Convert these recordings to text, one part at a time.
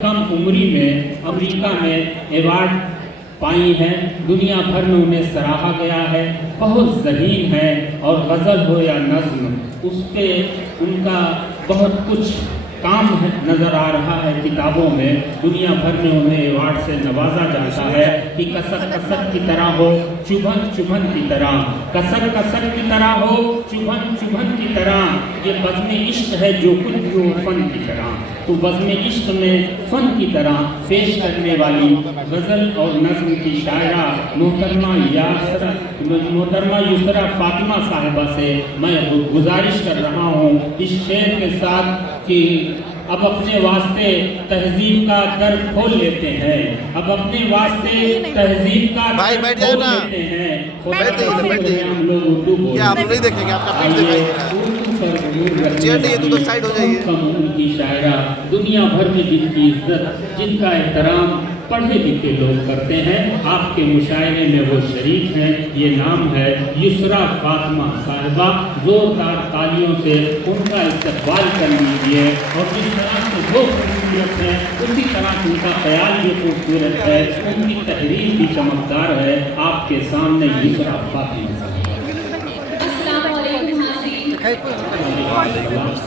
कम उम्री में अमेरिका में अवार्ड पाई हैं। दुनिया भर में उन्हें सराहा गया है। बहुत ज़हीन है और गज़ल हो या नज़्म, उस पर उनका बहुत कुछ काम है नज़र आ रहा है किताबों में। दुनिया भर में उन्हें अवार्ड से नवाजा जाता है कि कसक कसक की तरह हो, चुभन चुभन की तरह, कसक कसक की तरह हो, चुभन चुभन की तरह। ये बज़्म इश्क है जो कुछ भी हो फन की तरह। तो बज़्म इश्क में फ़न की तरह पेश करने वाली गज़ल और नज़्म की शायरा मोहतरमा युसरा फातिमा साहिबा से मैं गुजारिश कर रहा हूँ इस शेर के साथ कि अब अपने वास्ते तहजीब का दर खोल लेते हैं। अब अपने वास्ते तहजीब का दर खोल लेते हैं। हम लोग उर्दू बोलते हैं। आप नहीं देखेंगे, आपका पीठ दिखाई तो साइड हो जाइए। उनकी शायरा दुनिया भर में जिनकी इज्जत, जिनका एहतराम पढ़े लिखे लोग करते हैं, आपके मुशायरे में वो शरीक हैं। ये नाम है युसरा फातिमा साहिबा। जोरदार तालियों से उनका इस्तकबाल कर लीजिए। और जिस तरह से वो खूबसूरत है उसी तरह से उनका ख्याल भी खूबसूरत है, उनकी तहरीर भी चमकदार है। आपके सामने युसरा फातिमा साहिबा।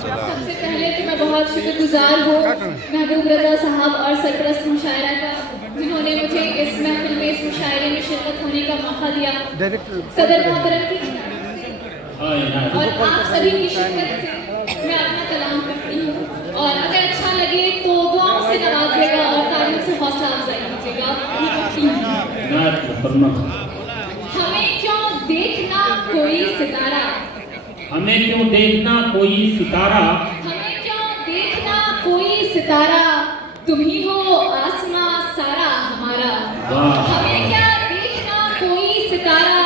सबसे पहले तो मैं बहुत शुक्रगुजार हूँ महबूब रजा साहब और सरपरस्त मुशायरा का, जिन्होंने मुझे इस महफिल में, इस मुशायरे में शिरकत होने का मौका दिया। सदर मोहतरम की और आप सभी की शिरकत से मैं अपना कलाम करती हूँ। और अगर अच्छा लगे तो दुआओं से नवाजिएगा और तारीफ से हौसला अफजाई कीजिएगा। हमें क्यों देखना कोई सितारा, हमें क्यों देखना कोई सितारा, हमें क्यों देखना कोई सितारा, तुम ही हो आसमां सारा हमारा। हमें क्या देखना कोई सितारा,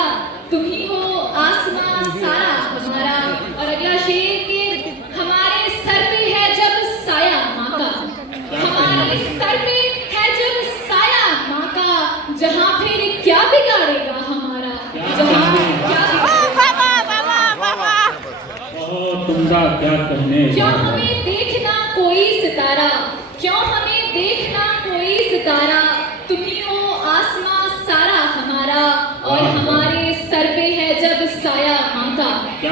तुम ही हो आसमां सारा हमारा। और अगला शेर के हमारे सर पे है जब साया माँ का, हमारे सर पे है जब साया माँ का, जहाँ फिर क्या बिगाड़ेगा हमारा, जहाँ क्या तुमरा क्या कहने। क्यों हमें देखना कोई सितारा, क्यों हमें देखना कोई सितारा, तुम ही हो आसमां सारा हमारा। और हमारे सर पे है जब साया माँ का,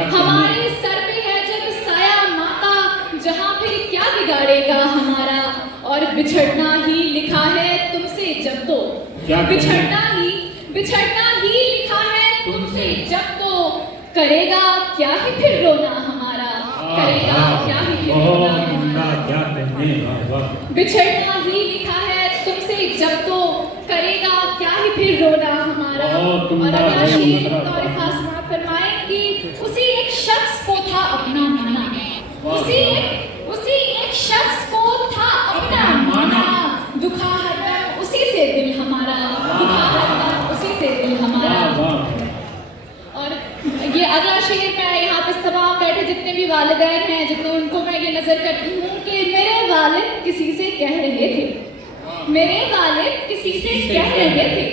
हमारे सर पे है जब साया माँ का, जहाँ फिर क्या बिगाड़ेगा हमारा। और बिछड़ना ही लिखा है तुमसे जब तो, बिछड़ना ही लिखा है तुमसे जब तो, करेगा क्या ही फिर रोना हमारा, करेगा क्या ही फिर रोना हमारा। बिछड़ना ही लिखा है तुमसे जब तो, करेगा क्या ही फिर रोना हमारा। और अगला शेर तौर खास माफ फरमाएं कि उसी एक शख्स को था अपना माना, उसी एक शख्स को था अपना माना, दुखा हरदम उसी से दिल हमारा, दुखा हरदम उसी से दिल हमारा। ये अगला शेर मैं यहाँ पे तमाम बैठे जितने भी वालिदैन हैं, जितने उनको मैं ये नजर करती हूँ कि मेरे वालिद किसी से कह रहे थे, मेरे वालिद किसी से कह रहे थे,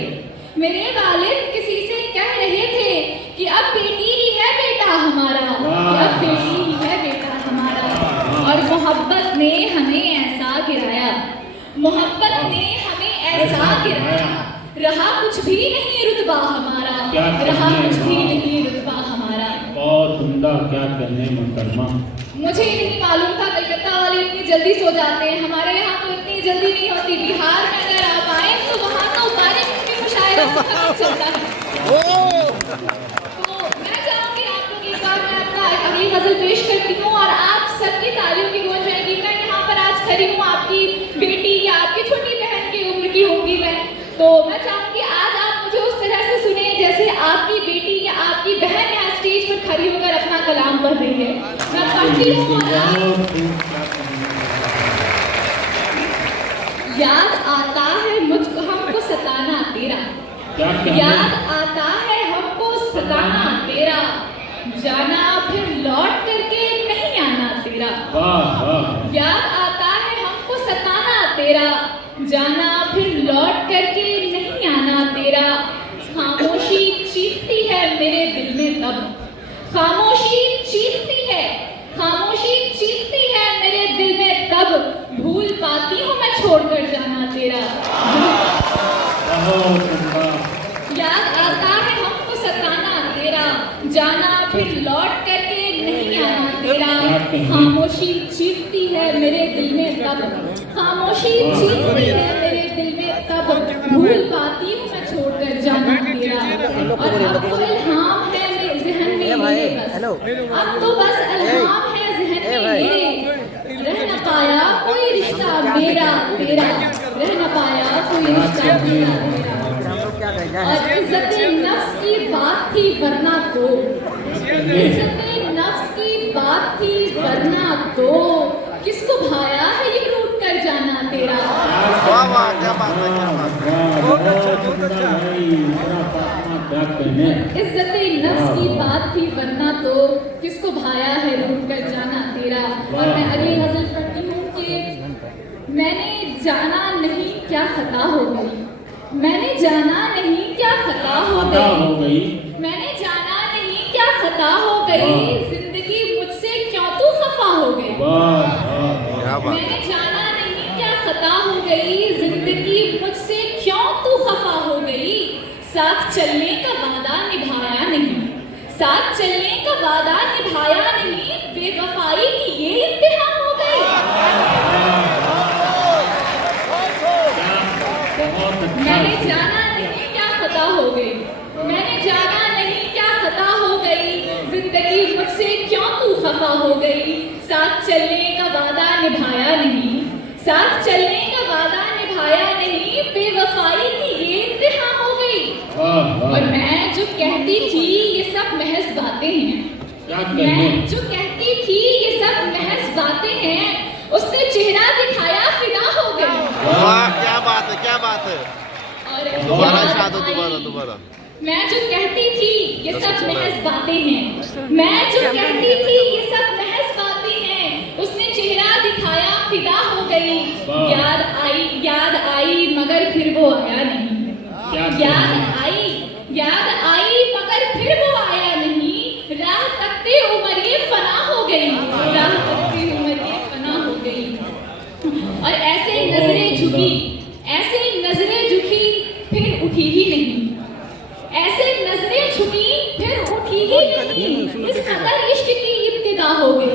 मेरे वालिद किसी से कह रहे थे कि अब बेटी ही है बेटा हमारा, कि अब बेटी ही है बेटा हमारा। और मोहब्बत ने हमें ऐसा गिराया, मोहब्बत ने हमें ऐसा गिराया, रहा कुछ भी नहीं रुतबा हमारा, रहा कुछ भी नहीं रुतबा हमारा। बहुत उम्दा क्या कहने मोहतरमा। मुझे नहीं मालूम था कलकत्ता वाले इतनी जल्दी सो जाते हैं, हमारे यहाँ तो इतनी जल्दी नहीं होती। बिहार में अगर आप आए तो वहाँ तो 12 मिनट के मुशायरा से खत्म चलता है। तो मैं चाहूँगी आप लोग एक बार मैं अपना अगली गजल पेश करती हूँ और आप सबकी तालियों की गूंज रहेगी। मैं यहाँ पर आज खड़ी हूँ, आपकी बेटी या आपकी छोटी बहन की उम्र की होंगी मैं, तो मैं चाहूँगी आज आप मुझे उस तरह से सुने जैसे आपकी बेटी या आपकी बहन यहाँ स्टेज पर खड़ी होकर अपना कलाम पढ़ रही है। मैं पढ़ती हूँ और याद आता है मुझको हमको सताना तेरा, याद आता है हमको सताना तेरा, जाना फिर लौट करके नहीं आना तेरा। याद आता है हमको सताना तेरा, जाना फिर लौट करके नहीं आना तेरा। खामोशी चीखती है मेरे दिल में तब, खामोशी चीखती है, खामोशी चीखती है मेरे दिल में तब, भूल पाती हूँ मैं छोड़कर जाना तेरा। बहुत सुंदर। याद आता है हमको सताना तेरा, जाना फिर लौट करके नहीं आना तेरा। खामोशी चीखती है मेरे दिल में तब, खामोशी चीखती है मेरे दिल में तब, भूल पाती हूँ मैं छोड़कर जाना तेरा। और अब तो इल्हाम है मेरे ज़हन में मेरे बस, अब तो बस इल्हाम है ज़हन में मेरे, रह न पाया कोई रिश्ता मेरा तेरा, रह न पाया कोई रिश्ता मेरा तेरा। और इज्जत नफ्स की बात थी वरना तो, इज्जत नफ्स की बात थी वरना तो, किसको भाया है ये रूठ कर जाना तेरा। वाह वाह, क्या बात है, क्या बात है। इज्जत नफ्स की बात थी वरना तो, किसको भाया है रूठ कर जाना तेरा। और मैं अगली गजल पढ़ती हूँ कि मैंने जाना नहीं क्या खता हो गई, मैंने जाना नहीं क्या खता हो गई, मैंने जाना नहीं क्या खता हो गई, जिंदगी मुझसे क्यों तू खफा हो गई। क्या बात है। मैंने जाना नहीं क्या खता हो गई, जिंदगी मुझसे क्यों तू खफा हो गई। साथ चलने का वादा निभाया नहीं, साथ चलने का वादा निभाया नहीं, बेवफाई की ये इंतहा हो गई। मैंने जाना नहीं क्या खता हो गई, मैंने जाना नहीं क्या खता हो गई, जिंदगी मुझसे क्यों तू खफा हो गई। साथ चलने का वादा निभाया नहीं, साथ चलने का वादा निभाया नहीं, बेवफाई की ये इंतहा हो गई। और मैं जो कहती थी ये सब महज बातें हैं, मैं जो कहती थी ये सब महज बातें हैं, उसने चेहरा दिखाया फिदा हो गई। वाह, क्या बात है, क्या बात है। और दोबारा याद शाद हो, आई, दोबारा। मैं जो कहती थी ये सब महज बातें हैं, मैं जो कहती थी ये सब महज बातें हैं, उसने चेहरा दिखाया फिदा हो गई। याद आई मगर फिर वो आया नहीं, याद आई मगर फिर वो आया नहीं, राह तकते उम्र ये फना हो गई, राह तकते उम्र ये फना हो गई। और ऐसे नजरें झुकी फिर उठी ही नहीं, ऐसे नजरें झुकी फिर उठी ही नहीं, इस कदर इश्क की इब्तिदा हो गई।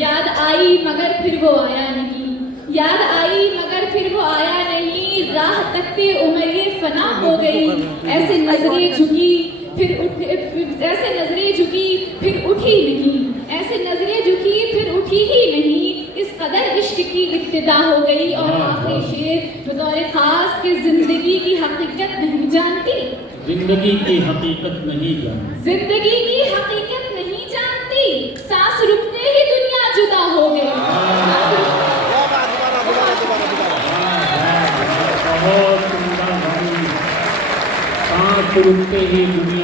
याद आई मगर फिर वो आया नहीं, याद आई मगर फिर वो आया नहीं, राह तकते उम्र ये फना हो गई। ऐसे नजरें झुकी फिर उठी नहीं, ऐसे नजरें झुकी फिर उठी ही नहीं, इस कदर इश्क की इब्तिदा हो गई। और आखिरी शेर बतौर खास कि जिंदगी की हकीकत नहीं जानती, जिंदगी की हकीकत नहीं जानती, जिंदगी की हकीकत नहीं जानती, सांस रुकते ही दुनिया जुदा हो गई। बहुत सुंदर भाई, सांस रुकते ही दुनिया